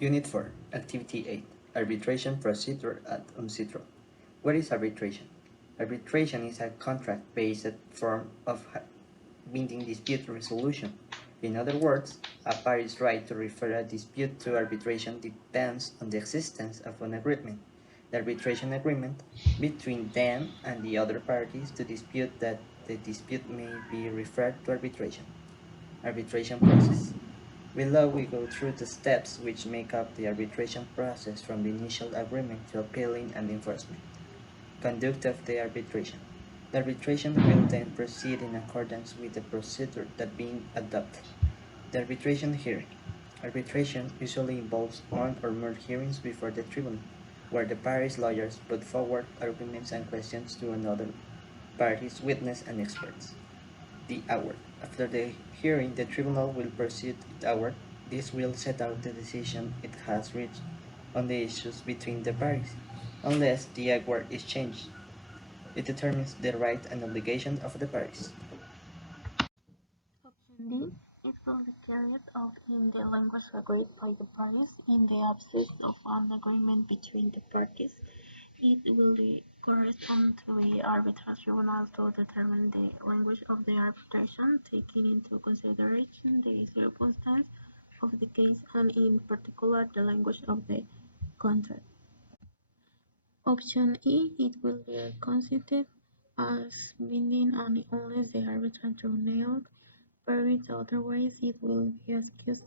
Unit 4, Activity 8, Arbitration Procedure at UNCITRAL. What is arbitration? Arbitration is a contract-based form of binding dispute resolution. In other words, a party's right to refer a dispute to arbitration depends on the existence of an agreement, the arbitration agreement, between them and the other parties to dispute that the dispute may be referred to arbitration. Arbitration process. Below we go through the steps which make up the arbitration process from the initial agreement to appealing and enforcement. Conduct of the arbitration. The arbitration will then proceed in accordance with the procedure that being adopted. The arbitration hearing. Arbitration usually involves one or more hearings before the tribunal, where the parties' lawyers put forward arguments and questions to another party's witness and experts. The award. After the hearing, the tribunal will proceed its award. This will set out the decision it has reached on the issues between the parties, unless the award is changed. It determines the right and obligation of the parties. Option D. It will be carried out in the language agreed by the parties. In the absence of an agreement between the parties, it will correspond to the arbitral tribunal to determine the language of the arbitration, taking into consideration the circumstance of the case and in particular the language of the contract. Option E. It will be considered as binding only unless the arbitral tribunal permits otherwise. It will be excused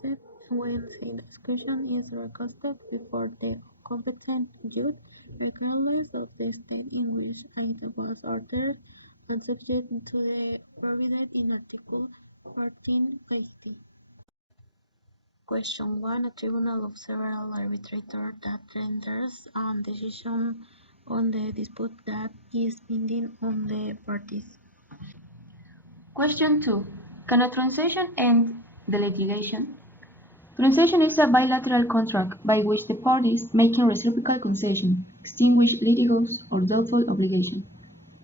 when the discussion is requested before the competent judge, regardless of the state in which it was ordered and subject to the provided in Article 1480. Question 1. A tribunal of several arbitrators that renders a decision on the dispute that is binding on the parties. Question 2. Can a transaction end the litigation? Transaction is a bilateral contract by which the parties making reciprocal concession extinguish litigious or doubtful obligation.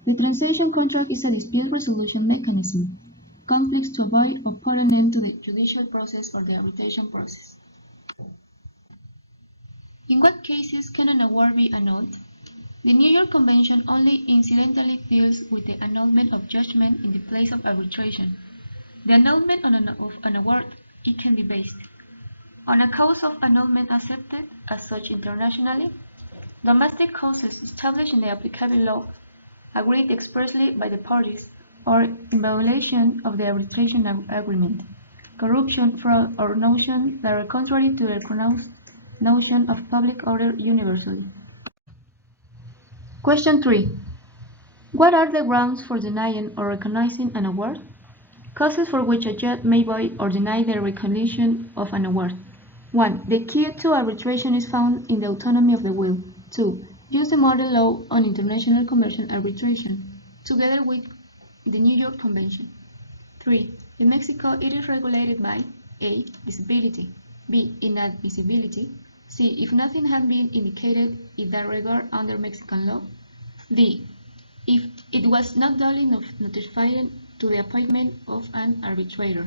The transaction contract is a dispute resolution mechanism, conflicts to avoid or put an end to the judicial process or the arbitration process. In what cases can an award be annulled? The New York Convention only incidentally deals with the annulment of judgment in the place of arbitration. The annulment of an award, it can be based on a cause of annulment accepted as such internationally, domestic causes established in the applicable law, agreed expressly by the parties, or in violation of the arbitration agreement, corruption, fraud, or notion that are contrary to the recognized notion of public order universally. Question 3. What are the grounds for denying or recognizing an award? Causes for which a judge may void or deny the recognition of an award. 1. The key to arbitration is found in the autonomy of the will. 2. Use the model law on international commercial arbitration, together with the New York Convention. 3. In Mexico, it is regulated by A. Visibility, B. Inadmissibility, C. If nothing had been indicated in that regard under Mexican law, D. If it was not duly notified to the appointment of an arbitrator.